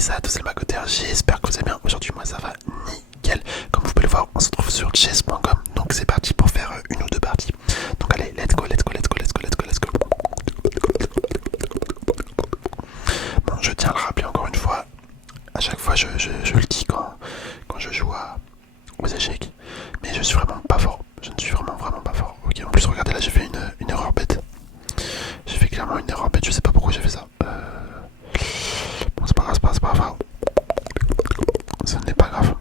Salut à tous, c'est le Macoteur, j'espère que vous allez bien. Aujourd'hui moi ça va nickel. Comme vous pouvez le voir, on se trouve sur chess.com. Donc c'est parti pour faire une ou deux parties. Donc allez, let's go, let's go, let's go, let's go, let's go, let's go. Bon, je tiens à le rappeler encore une fois. À chaque fois je le dis quand je joue aux échecs. Mais je suis vraiment pas fort. Je ne suis vraiment pas fort. Ok, en plus regardez là, j'ai fait une erreur bête. J'ai fait clairement une erreur bête, je sais pas pourquoi j'ai fait ça. Bon, c'est pas grave, c'est pas grave. Ce n'est pas grave.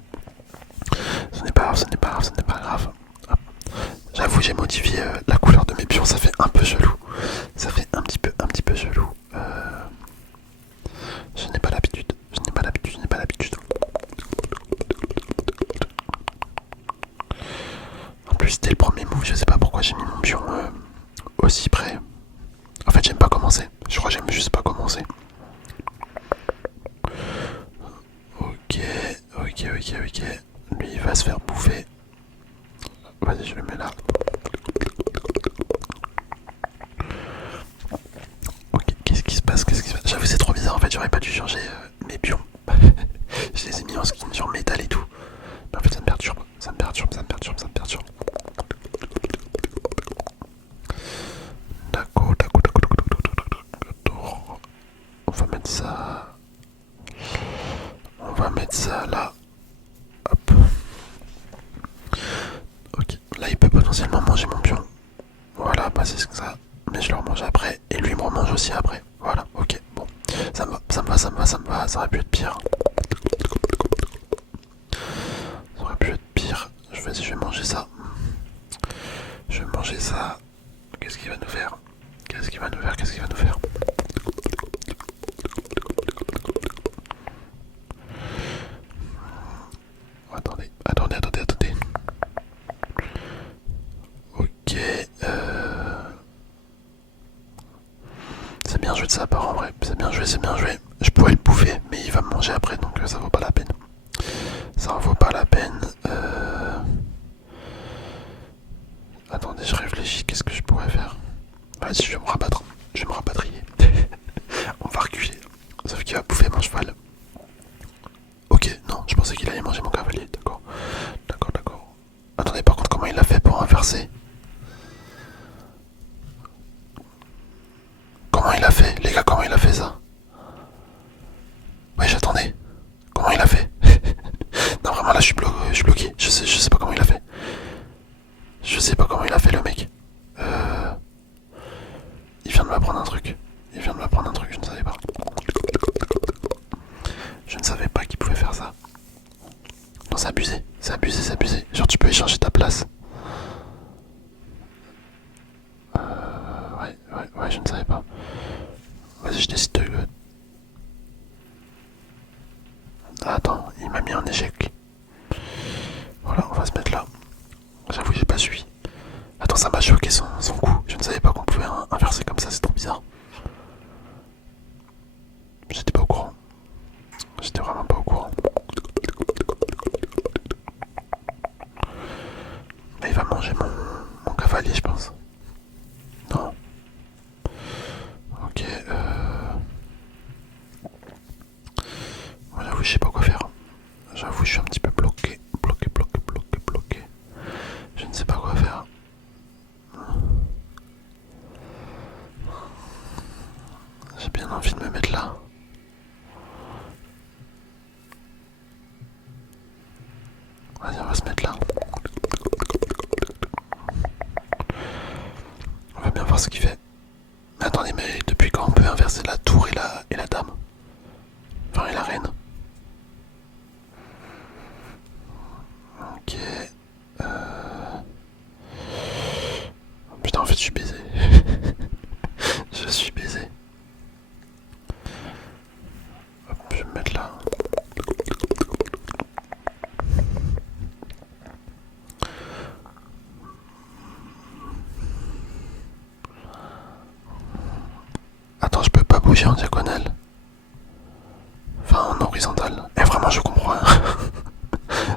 Ce n'est pas grave, ce n'est pas grave, ce n'est pas grave. J'avoue, j'ai modifié la couleur de mes pions, ça fait un peu chelou. Ça fait un petit peu chelou. Je n'ai pas l'habitude. Je n'ai pas l'habitude, je n'ai pas l'habitude. En plus, c'était le premier move, je sais pas pourquoi j'ai mis mon pion aussi près. En fait, j'aime pas commencer. Je crois que j'aime juste pas commencer. Ok. Lui, il va se faire bouffer. Vas-y, je le mets là. Ok, qu'est-ce qui se passe? J'avoue, c'est trop bizarre en fait, j'aurais pas dû changer mes pions. Je les ai mis en skin sur métal et tout. Mais en fait, ça me perturbe. D'accord. On va mettre ça là. Hop. Ok, là il peut potentiellement manger mon pion. Voilà, bah c'est ça. Mais je le remange après. Et lui me remange aussi après. Voilà, ok, bon. Ça me va. Ça aurait pu être pire. Vas-y, je vais manger ça. Qu'est-ce qu'il va nous faire? Attendez. Ok. C'est bien joué de sa part en vrai. C'est bien joué. Je pourrais le bouffer, mais il va me manger après, donc ça vaut pas la peine. Attendez, je réfléchis, qu'est-ce que je pourrais faire? Vas-y, je vais me rabattre. Je vais me rapatrier. On va reculer. Sauf qu'il va bouffer mon cheval. Ok, non, je pensais qu'il allait manger mon cavalier. D'accord. Attendez, par contre, comment il l'a fait pour inverser? Comment il a fait? Les gars, comment il a fait ça? Ouais, j'attendais. Comment il a fait? Non, vraiment, là, je suis bloqué. Je sais pas comment il a fait. Je sais pas comment il a fait, le mec. Il vient de m'apprendre un truc. Je ne savais pas. Je ne savais pas qu'il pouvait faire ça. Non, c'est abusé. Genre, tu peux échanger ta place. Ouais, je ne savais pas. Vas-y, je décide de... Attends, il m'a mis en échec. Voilà, on va se mettre là. J'avoue, j'ai pas suivi. Attends, ça m'a choqué son coup. Je ne savais pas qu'on pouvait inverser comme ça, c'est trop bizarre. J'étais pas au courant. J'étais vraiment pas au courant. Mais il va manger mon cavalier, je pense. Non. Ok, Moi, j'avoue, je sais pas quoi faire. J'avoue, je suis un petit peu bloqué. Je ne sais pas quoi faire. J'ai bien envie de me mettre là. Vas-y, on va se mettre là. On va bien voir ce qu'il fait. Mais attendez, mais depuis quand on peut inverser la tour et la dame? Enfin, et la reine. Ok. Putain, en fait, je suis baisé. Je suis baisé. Hop, je vais me mettre là. Attends, je peux pas bouger en diagonale. Enfin, en horizontal. Et vraiment, je comprends rien.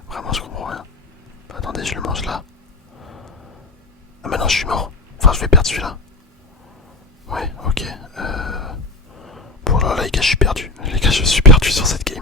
Vraiment, je comprends rien. Attendez, je le mange là. Ah, maintenant, je suis mort. Enfin, je vais perdre celui-là. Ouais, ok. Bon, là, les gars, je suis perdu. Les gars, je suis perdu sur cette game.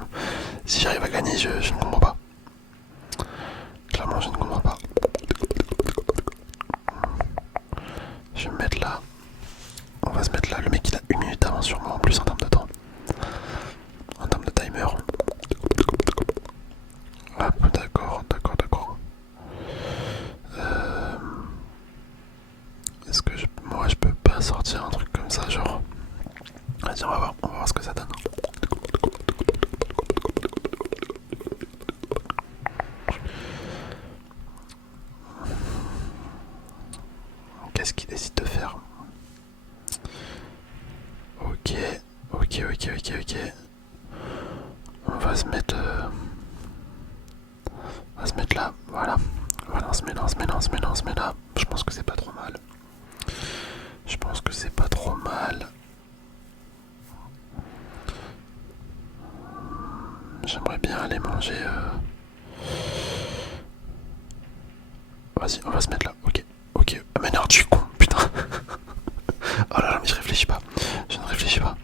ok. On va se mettre... on va se mettre là, voilà. Voilà, on se met là, on se met là, on se met là, on se met là. Je pense que c'est pas trop mal. Je pense que c'est pas trop mal. J'aimerais bien aller manger... Vas-y, on va se mettre là, ok. Ok, ah mais non, tu es con, putain. Oh là là, mais je réfléchis pas. Je ne réfléchis pas.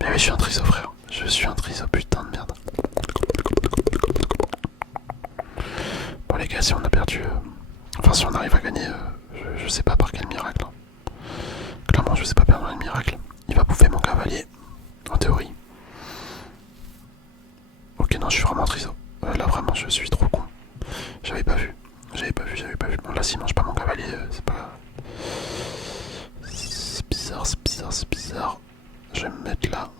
Mais oui, je suis un triso, frère. Je suis un triso, putain de merde. Bon les gars, si on a perdu... Enfin, si on arrive à gagner, je sais pas par quel miracle. Hein. Clairement, je sais pas perdre un miracle. Il va bouffer mon cavalier, en théorie. Ok, non, je suis vraiment triso. Là, vraiment, je suis trop con. J'avais pas vu. J'avais pas vu. Bon, là, s'il mange pas mon cavalier, c'est pas... C'est bizarre. Je vais me mettre là.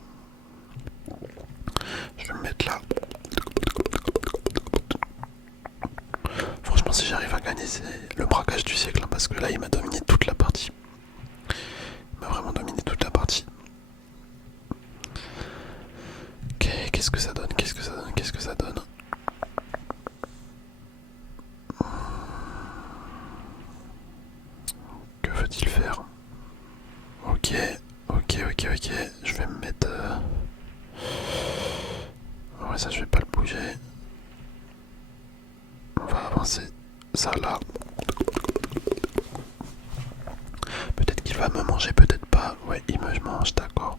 Franchement, si j'arrive à gagner, c'est le braquage du siècle. Hein, parce que là, il m'a dominé toute la partie. Il m'a vraiment dominé toute la partie. Ok, qu'est-ce que ça donne? Que veut-il faire? Ok. Je vais me mettre... Ouais, ça, je vais pas le bouger. On va avancer ça là. Peut-être qu'il va me manger, peut-être pas. Ouais, il me mange, d'accord.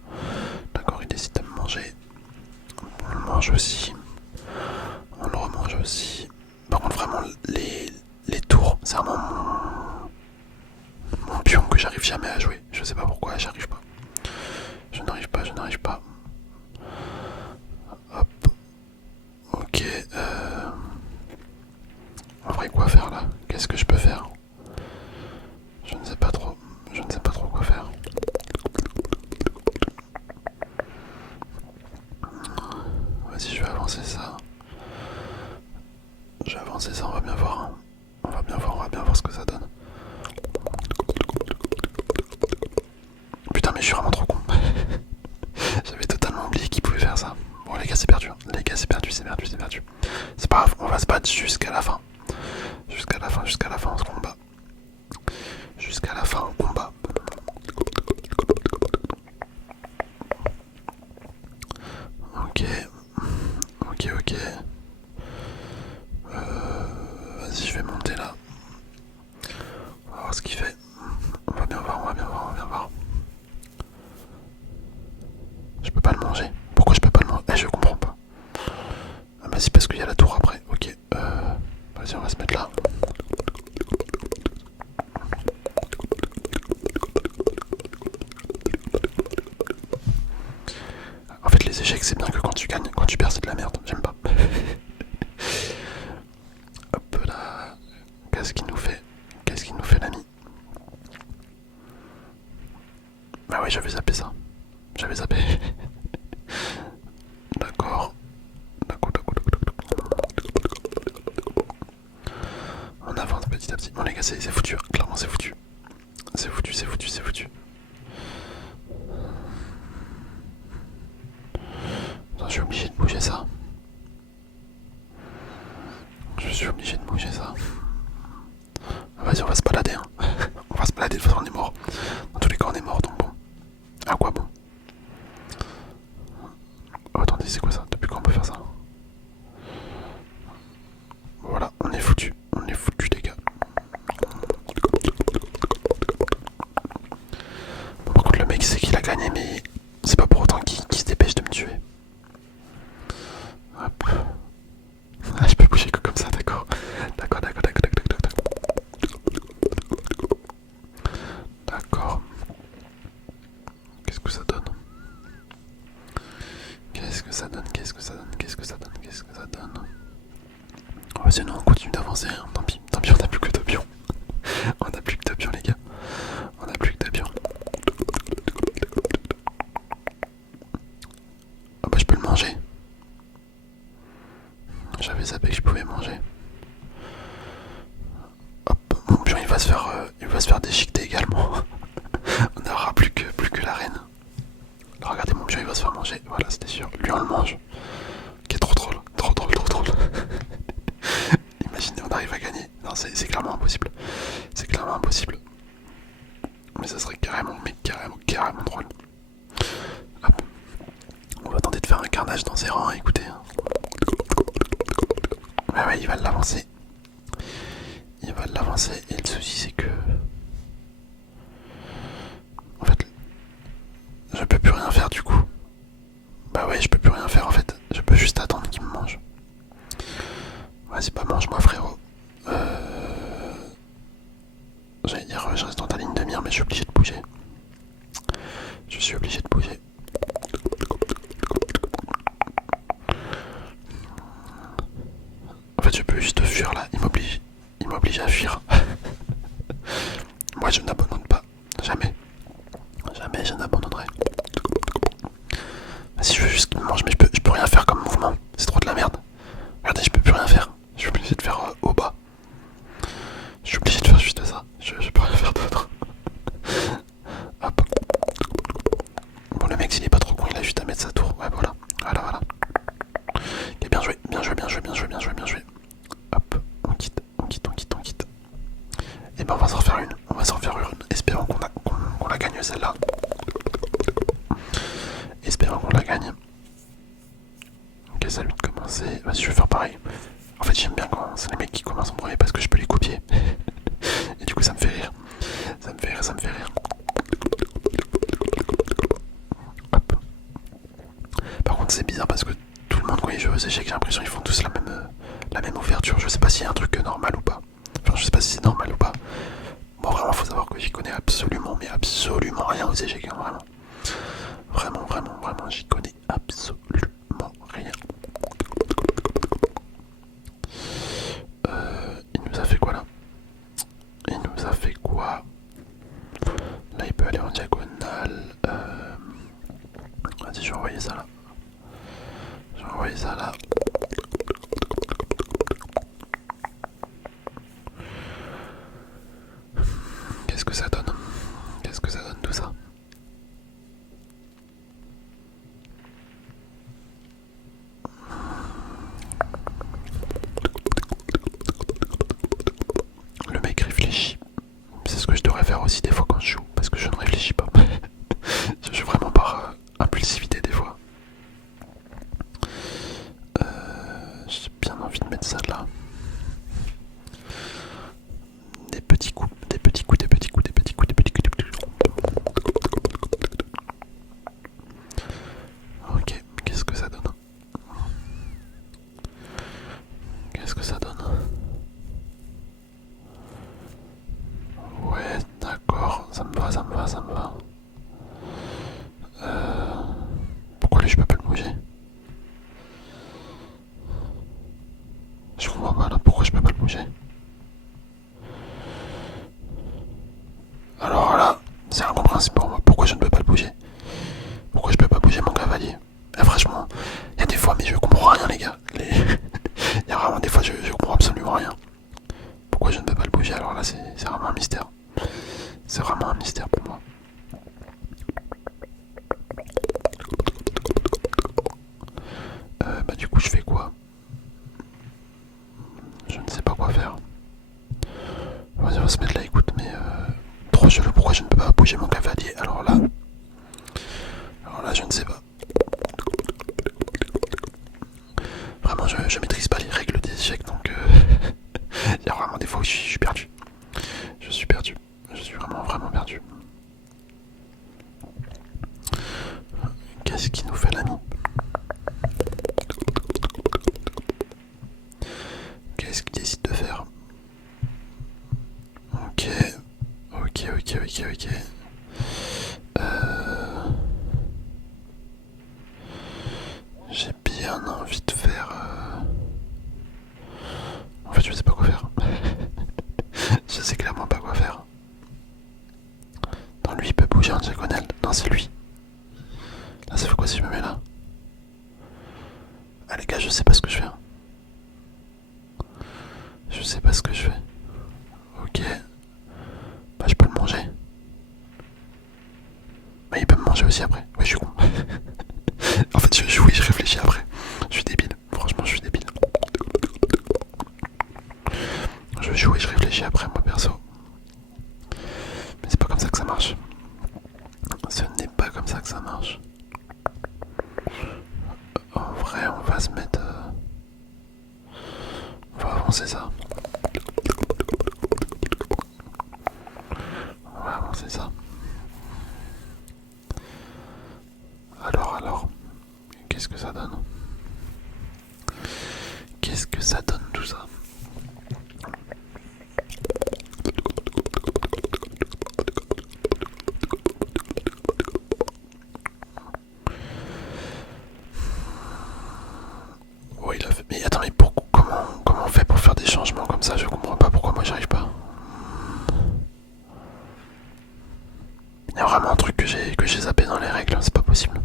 D'accord, il décide de me manger. On le mange aussi. On le remange aussi. Par contre, vraiment, les tours, c'est vraiment mon pion que j'arrive jamais à jouer. Je sais pas pourquoi, j'arrive pas. Je n'arrive pas. Hop. Ok. En vrai, quoi faire là? Qu'est-ce que je peux faire? Je ne sais pas trop quoi faire. Vas-y, je vais avancer ça. On va bien voir. Hein. On va bien voir ce que ça donne. Putain, mais je suis vraiment trop con. J'avais totalement oublié qu'il pouvait faire ça. Bon, les gars, c'est perdu. C'est perdu. C'est pas grave, on va se battre jusqu'à la fin. Jusqu'à la fin, on se combat. Jusqu'à la fin, on combat. Ok. Vas-y, je vais monter là. On va voir ce qu'il fait. On va bien voir. Je peux pas le manger. Pourquoi je peux pas le manger? Je comprends pas. Ah bah c'est parce qu'il y a la tour après. Ok. Vas-y, on va se mettre là. En fait, les échecs, c'est bien que quand tu gagnes, quand tu perds, c'est de la merde. J'aime pas. Hop là. Qu'est-ce qu'il nous fait l'ami? Ah ouais, j'avais zappé ça. D'accord. On avance petit à petit. Bon les gars, c'est foutu. Hein. Clairement, c'est foutu. C'est foutu. Attends, je suis obligé de bouger ça. Vas-y, on va se balader. Hein. On va se balader, de toute façon, on est mort. Dans tous les cas, on est mort, donc bon. À quoi bon? Oh, attendez, c'est quoi ça? Depuis quand on peut faire ça? Voilà, on est foutu, les gars. Bon, par contre, le mec sait qu'il a gagné, mais c'est pas pour autant qu'il se dépêche de me tuer. Hop. Ah, je peux bouger que comme ça, d'accord. D'accord. Qu'est-ce que ça donne? Oh, vas-y, non, on continue d'avancer. Hein. Tant pis, on n'a plus que 2 pions. On n'a plus que 2 pions, les gars. Ah bah, je peux le manger. J'avais zappé que je pouvais manger. Hop, mon pion il va se faire déchiqueter également. On n'aura plus que la reine. Alors, regardez, mon pion il va se faire manger. manger. Voilà, c'était sûr. Lui, on le mange. Qui est trop drôle. Trop drôle, trop drôle. Imaginez, on arrive à gagner. Non, c'est clairement impossible. C'est clairement impossible. Mais ça serait carrément, mais carrément drôle. Hop. On va tenter de faire un carnage dans ses rangs, écoutez. Ouais, il va l'avancer. Il va l'avancer et le souci c'est que... En fait, je peux plus rien faire du coup. Bah ouais, je peux plus rien faire en fait. Je peux juste attendre qu'il me mange. Vas-y, pas mange-moi frérot. J'allais dire, je reste dans ta ligne de mire, mais je suis obligé de bouger. Je suis obligé de bouger. En fait, je peux juste fuir là. Il m'oblige à fuir. Moi, je n'abandonne pas. Jamais. Jamais je n'abandonnerai. Si je veux juste qu'il me mange, mais je peux rien faire comme mouvement. C'est trop de la merde. Regardez, je peux plus rien faire. Je suis obligé de faire au bas. Je suis obligé de faire juste ça. Je peux rien faire d'autre. Hop. Bon, le mec, s'il est pas trop con, il a juste à mettre sa tour. Ouais, voilà. Voilà. Ok, bien joué, bien joué, bien joué, bien joué, bien joué, bien joué. Hop, on quitte. Et ben, on va s'en refaire une. Espérons qu'on la gagne celle-là. Espérons qu'on la gagne. Ok, salut de commencer. Vas-y, je vais faire pareil. En fait, j'aime bien quand c'est les mecs qui commencent en premier parce que je peux les copier. Et du coup, ça me fait rire. Ça me fait rire. Hop. Par contre, c'est bizarre parce que tout le monde, quand ils jouent aux échecs, j'ai l'impression qu'ils font tous la même ouverture. Je sais pas s'il y a un truc normal ou pas. Enfin, je sais pas si c'est normal ou pas. Bon, vraiment, faut savoir que j'y connais absolument rien aux échecs. Hein, vraiment, j'y connais absolument rien. Il nous a fait quoi là? Là, il peut aller en diagonale. Vas-y, je vais envoyer ça là. Qu'est-ce que ça donne tout ça? Le mec réfléchit. C'est ce que je devrais faire aussi des fois quand je joue, parce que je ne réfléchis pas. Je joue vraiment par impulsivité des fois. J'ai bien envie de mettre ça là. Des petits coups. Ok, qu'est-ce que ça donne? Ouais, d'accord, ça me va. Pourquoi lui je peux pas le bouger? Je comprends pas là, pourquoi je peux pas le bouger? Alors là, c'est incompréhensible pour moi, pourquoi je ne peux pas le bouger? Pourquoi je peux pas bouger mon cavalier? Et franchement, il y a des fois mais je comprends rien les gars. Il y a vraiment des fois je comprends absolument rien. Pourquoi je ne peux pas le bouger? Alors là c'est vraiment un mystère. C'est vraiment un mystère pour moi. Bah du coup je fais quoi? Je ne sais pas quoi faire. Vas-y, on va se mettre là, écoute, mais trop chelou, pourquoi je ne peux pas bouger mon cavalier? Alors là, je ne sais pas. Vraiment, je maîtrise pas les règles des échecs, donc il y a vraiment des fois où je suis perdu. Je suis vraiment perdu. Qu'est-ce qu'il nous fait l'ami? Qu'est-ce qu'il décide de faire? Ok. J'ai bien envie de faire... En fait, je sais pas quoi faire. Je sais clairement pas quoi faire. Non, lui, il peut bouger en diagonale. Non, c'est lui. Là, ça fait quoi si je me mets là? Ah les gars, je sais pas ce que je fais. Je sais pas ce que je fais. Ok. Bah, je peux le manger. Bah, il peut me manger aussi après. Ouais, je suis con. on va se mettre... on va avancer ça. On va avancer ça. Alors, qu'est-ce que ça donne? Qu'est-ce que ça donne tout ça? Oh, il a fait... Mais attends, mais comment on fait pour faire des changements comme ça? Je comprends pas pourquoi moi j'arrive pas. Il y a vraiment un truc que j'ai zappé dans les règles, c'est pas possible.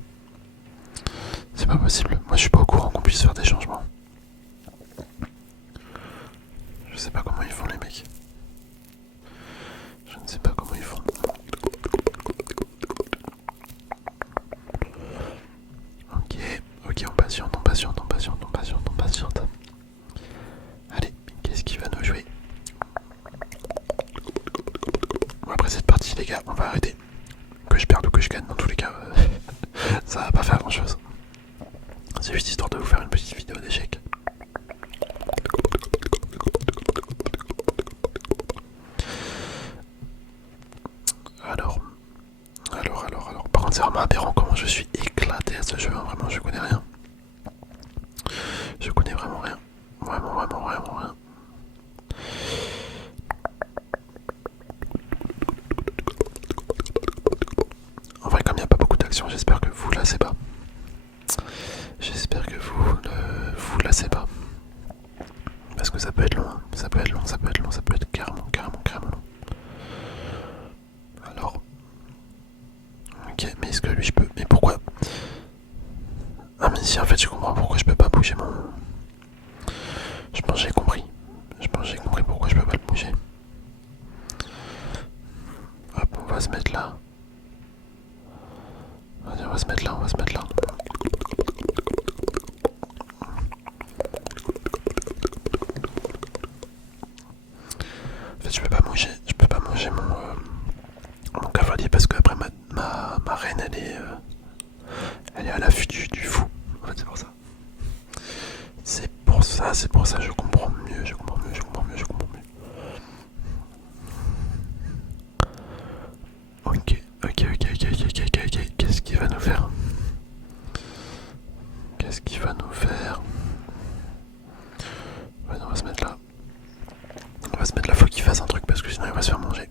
C'est pas possible. Moi je suis pas au courant qu'on puisse faire des changements. Je sais pas comment ils font les mecs. Je ne sais pas comment ils font. Ok, on patiente. Allez, qu'est-ce qu'il va nous jouer? Bon, après cette partie les gars, on va arrêter. Que je perde ou que je gagne, dans tous les cas, ça va pas faire grand chose. C'est juste histoire de vous faire une petite vidéo d'échecs. Alors. Par contre, c'est vraiment aberrant comment je suis éclaté à ce jeu, hein. Vraiment, je connais rien. Je connais vraiment rien. Vraiment rien. En vrai, comme il n'y a pas beaucoup d'action, j'espère que vous lassez pas. J'espère que vous lassez pas. Parce que ça peut être long, hein. Ça peut être carrément long. Alors. Ok, mais est-ce que lui je peux... Mais pourquoi? Ah mais si, en fait je comprends pourquoi je peux pas bouger mon... Je pense que j'ai compris pourquoi je peux pas le bouger. Hop, on va se mettre là. Vas-y, on va se mettre là. En fait, je peux pas bouger mon cavalier parce que après ma reine elle est à l'affût du fou. En fait, c'est pour ça. C'est pour ça, je comprends mieux. Ok. Qu'est-ce qu'il va nous faire? Ouais, on va se mettre là. Faut qu'il fasse un truc parce que sinon il va se faire manger.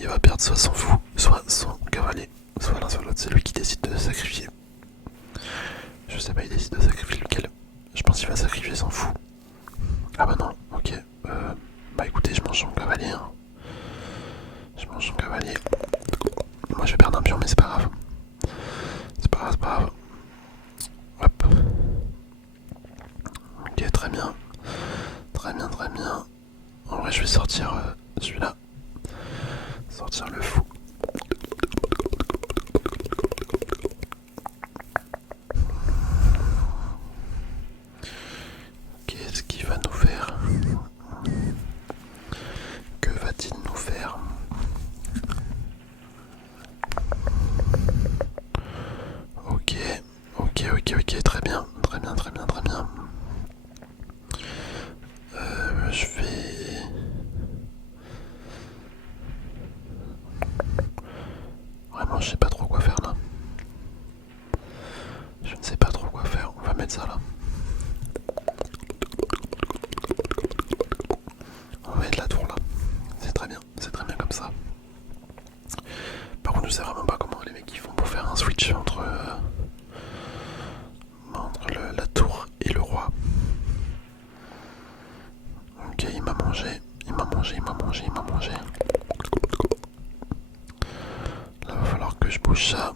Il va perdre soit son fou, soit son cavalier. Soit l'un soit l'autre, c'est lui qui décide de sacrifier. Je sais pas, il décide de sacrifier lequel. Je pense qu'il va sacrifier son fou. Ah bah non, ok. Bah écoutez, je mange son cavalier. Hein. Moi je vais perdre un pion, mais c'est pas grave. C'est pas grave. Hop. Ok, très bien. En vrai, je vais sortir celui-là. Sortir le fou. Qu'est-ce qu'il va nous faire? Que va-t-il nous faire? Ok, très bien. Je vais... Vraiment, je sais pas trop quoi faire là. Je ne sais pas trop quoi faire. On va mettre ça là. On va mettre la tour là. C'est très bien comme ça. Par contre, je sais vraiment pas comment les mecs ils font pour faire un switch entre la tour et le roi. Ok, il m'a mangé. Là, va falloir que je bouge ça.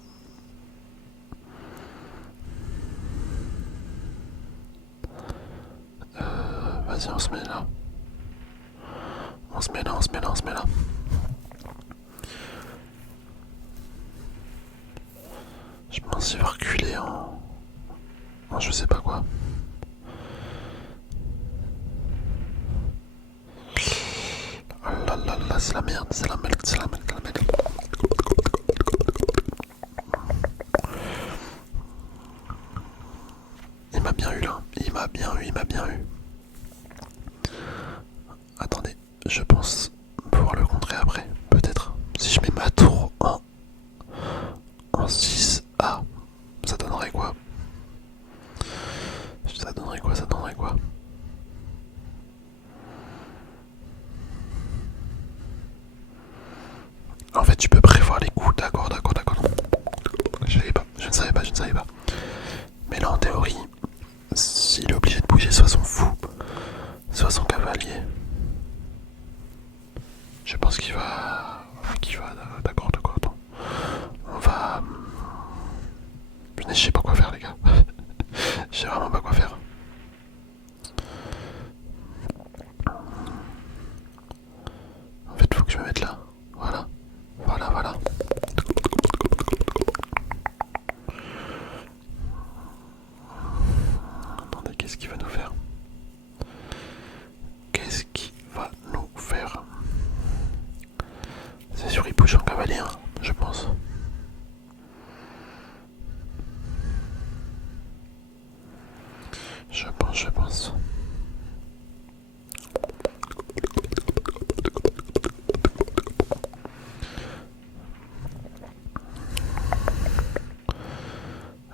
Vas-y, on se met là. Je pense qu'il va reculer en je sais pas quoi. Oh là, c'est la merde. m'a bien eu là. Il m'a bien eu, il m'a bien eu. Attendez, je pense pouvoir le contrer après. Peut-être. Si je mets ma tour en 6. Ah, ça donnerait quoi? Ça donnerait quoi? Ça donnerait quoi? En fait, tu peux prévoir les coups. D'accord, d'accord, d'accord. Je savais pas, je ne savais pas, je ne savais pas. Mais là, en théorie, s'il est obligé de bouger soit son fou, soit son cavalier, je pense qu'il va... D'accord, d'accord, attends. On va... Je sais pas quoi faire, les gars. Je sais vraiment pas quoi faire. En fait, faut que je me mette là. Voilà. Voilà, voilà. Attendez, qu'est-ce qu'il va nous faire? Qu'est-ce qu'il va nous faire? C'est sûr, il bouge en cavalier, hein, je pense. Je pense.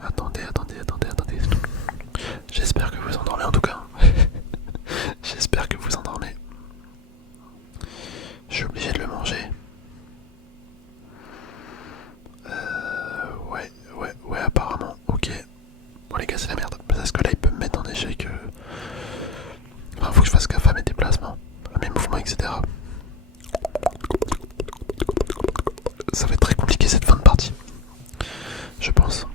Attendez. J'espère que vous endormez en tout cas. J'espère que vous endormez. Je suis obligé de le manger. Ouais, apparemment. Ok. Bon les gars, c'est la merde. Parce que là, il peut me mettre en échec. Enfin, faut que je fasse gaffe à mes déplacements, à mes mouvements, etc. Ça va être très compliqué cette fin de partie. Je pense.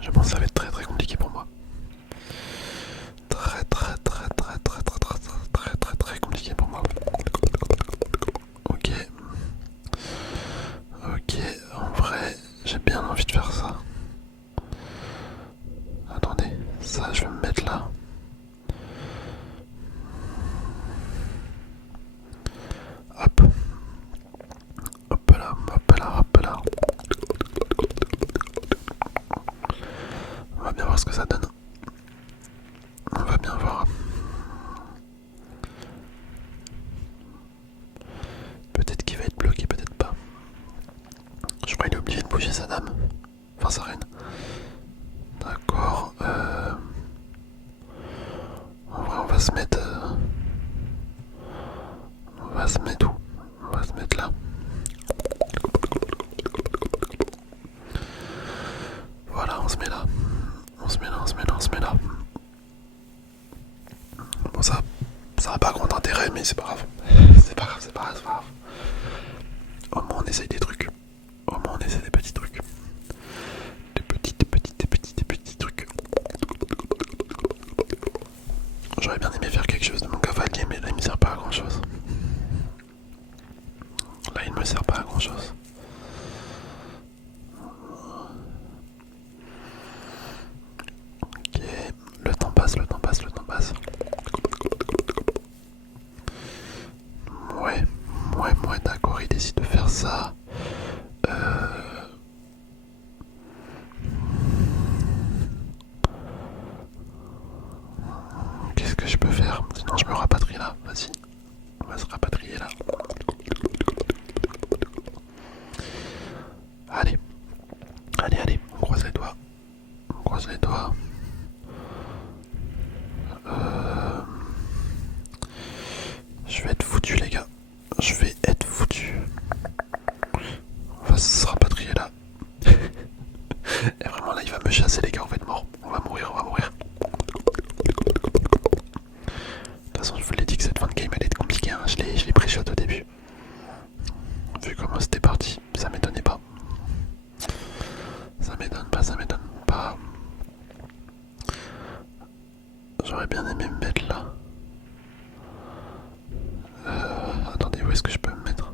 Je pense que ça va être très très compliqué pour moi. Très compliqué pour moi. Ok. Ok, en vrai, j'ai bien envie de faire ça. Attendez, ça je vais me mettre là. Hop. Hop là, hop là, hop là. On va bien voir ce que ça donne. On va bien voir. Peut-être qu'il va être bloqué, peut-être pas. Je crois qu'il est obligé de bouger sa dame. Enfin sa reine. D'accord. En vrai, on va se mettre... On va se mettre où? On va se mettre là. Voilà, on se met là. On se met là. Bon, ça n'a pas grand intérêt, mais c'est pas grave. C'est pas grave. Au moins, on essaye des trucs. Au moins, on essaie des petits trucs. Des petits trucs. J'aurais bien aimé faire quelque chose de mon cavalier, mais là, il me sert pas à grand chose. Là, il me sert pas à grand chose. Ok, le temps passe. Ouais, d'accord, il décide de faire ça. Qu'est-ce que je peux faire? Sinon, je me rapatrie là. Vas-y, on va se rapatrier là. Allez, on croise les doigts. Je vais être foutu, les gars. On va se rapatrier là. Et vraiment là, il va me chasser, les gars. On va être mort. On va mourir. De toute façon, je vous l'ai dit que cette fin de game allait être compliquée. Hein. Je l'ai pré-shot au début. Vu comment c'était parti, ça m'étonnait pas. Ça m'étonne pas. J'aurais bien aimé me mettre là. Attendez, où est-ce que je peux me mettre?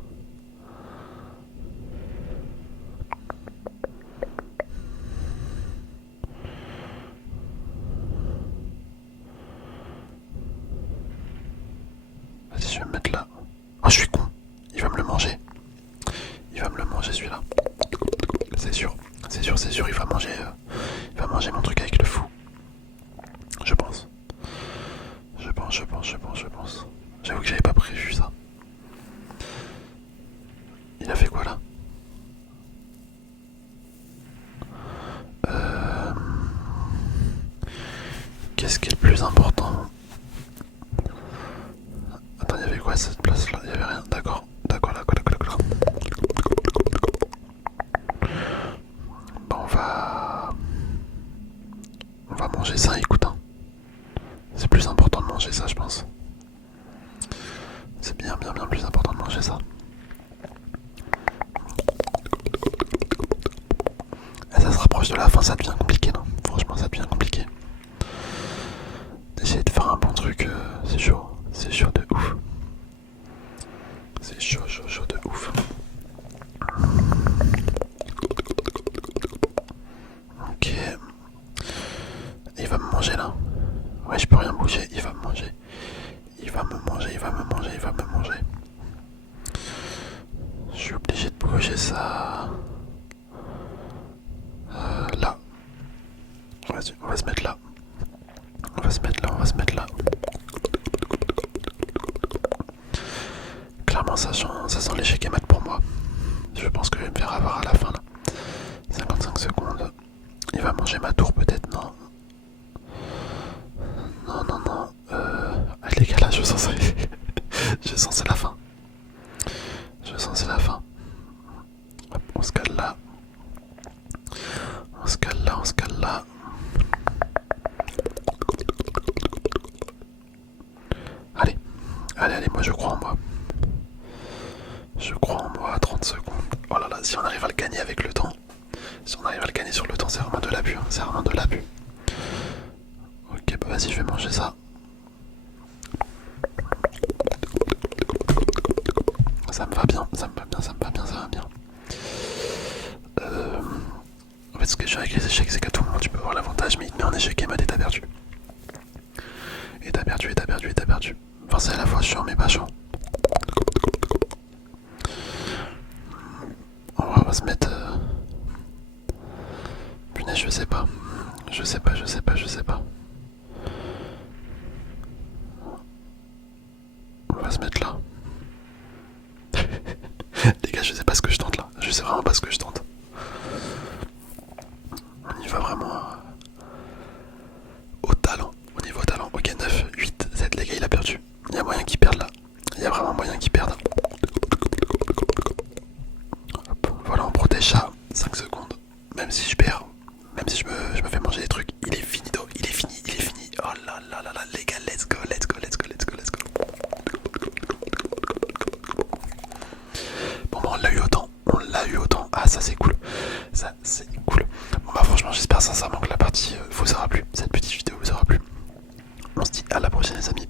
Vas-y, je vais me mettre là. Oh, je suis con. Il va me le manger. Celui-là. C'est sûr, il va manger mon truc avec le fou. Qu'est-ce qui est le plus important? Attends, il y avait quoi à cette place là? Il y avait rien, d'accord. D'accord, d'accord, d'accord, d'accord. Bon, on va manger ça, écoute. Hein. C'est plus important de manger ça, je pense. C'est bien, bien, bien plus important de manger ça. Et ça se rapproche de la fin, ça devient compliqué, non? Franchement, ça devient compliqué. D'essayer de faire un bon truc, c'est chaud de ouf. C'est chaud, chaud, chaud de ouf. Ok. Il va me manger là. Ouais, je peux rien bouger, il va me manger. Il va me manger, il va me manger, il va me manger. Je suis obligé de bouger ça. Là. Vas-y, on va se mettre là. On va se mettre là, on va se mettre là. Clairement, ça sent l'échec et mat pour moi. Je pense que je vais me faire avoir à la fin là. 55 secondes. Il va manger ma tour peut-être, non? Non, non, non. Ah, les gars, là, je sens je sens c'est la fin. Je sens c'est la fin. Hop, on se cale là. On se cale là, on se cale là. Allez, allez, allez, moi je crois en moi. Je crois en moi à 30 secondes. Oh là là, si on arrive à le gagner avec le temps. Si on arrive à le gagner sur le temps, c'est vraiment de l'abus. Hein. C'est vraiment de l'abus. Ok, bah vas-y, je vais manger ça. Ça me va bien, ça me va bien, ça me va bien, ça va bien. En fait, ce que j'ai avec les échecs, c'est qu'à tout moment, tu peux avoir l'avantage, mais il te met en échec et mode et t'as perdu. Et t'as perdu, et t'as perdu, et t'as perdu. Enfin, c'est à la fois chiant, mais pas chiant. On va se mettre... Punaise, je sais pas. Je sais pas, je sais pas, je sais pas. On va se mettre là. Les gars, je sais pas ce que je tente là. Je sais vraiment pas ce que je tente. On y va vraiment au talent. On y va au talent. Ok, 9, 8, 7. Les gars, il a perdu. Il y a moyen qu'il perde là. Il y a vraiment moyen qu'il perde. Hop, voilà, on protège ça. 5 secondes. Même si je perds, même si je me fais manger des trucs, il est fini, il est fini, il est fini. Oh là là là là, les gars, let's go, let's go, let's go, let's go, let's go. Bon, bah, on l'a eu autant, on l'a eu autant. Ah, ça c'est cool, ça c'est cool. Bon, bah, franchement, j'espère sincèrement que la partie vous aura plu, cette petite vidéo vous aura plu. On se dit à la prochaine, les amis.